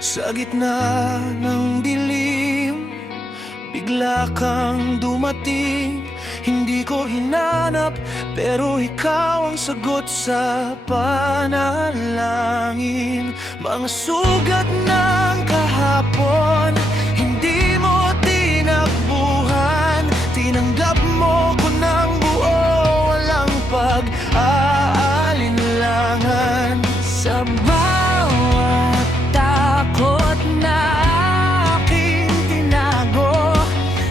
Sa gitna ng dilim, bigla kang dumating. Hindi ko hinanap, pero ikaw ang sagot sa panalangin. Mga sugat ng kahapon, hindi mo tinakbuhan. Tinanggap mo ko ng buo, walang pag-aalinlangan. Sa bawat takot na aking tinago,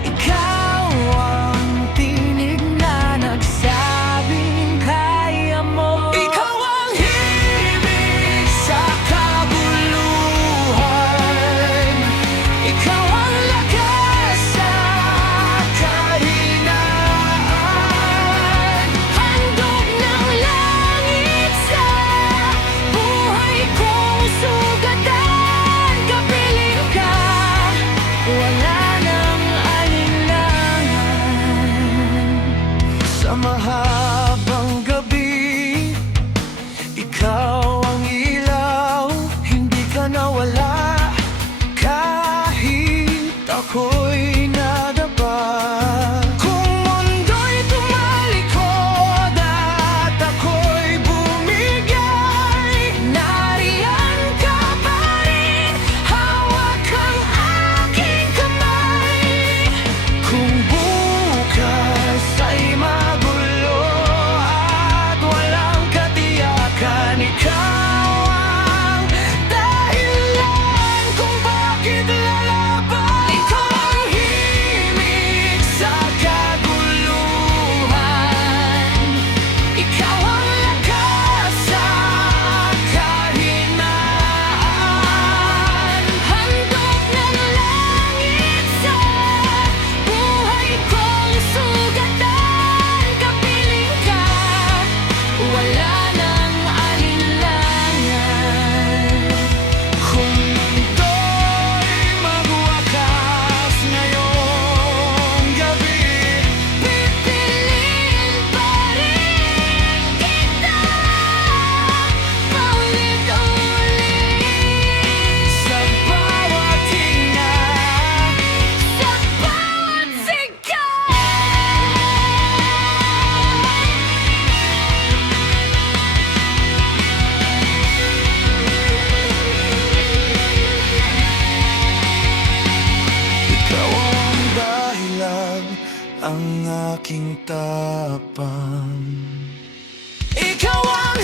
ikaw ang tinig na nagsabing kaya mo. Ikaw ang himig sa kabuluhan, ikaw ang lakas sa kahinaan. Handog ng langit sa buhay kong sugatan. Kapiling ka, wala nang alinlangan. Sa mahabang gabi, ikaw ang ilaw. Hindi ka nawala kahit ako'y nadapa. Kung mundo'y tumalikod at ako'y bumigay, nariyan ka pa rin, hawak ang aking kamay. Kung bukas ay magulo at walang katiyakan, ikaw ang dahilan kung bakit lalaban. Ikaw ang himig sa kaguluhan, ikaw ang lakas sa kahinaan. Handog ng langit sa buhay kong sugatan. Kapiling ka, wala nang alinlangan. Kung mundo'y magwakas ngayong gabi, pipiliin pa rin kita paulit-ulit. Sa bawat hinga, sa bawat sigaw. Ikaw ang dahilan, ang aking tapang. Ikaw ang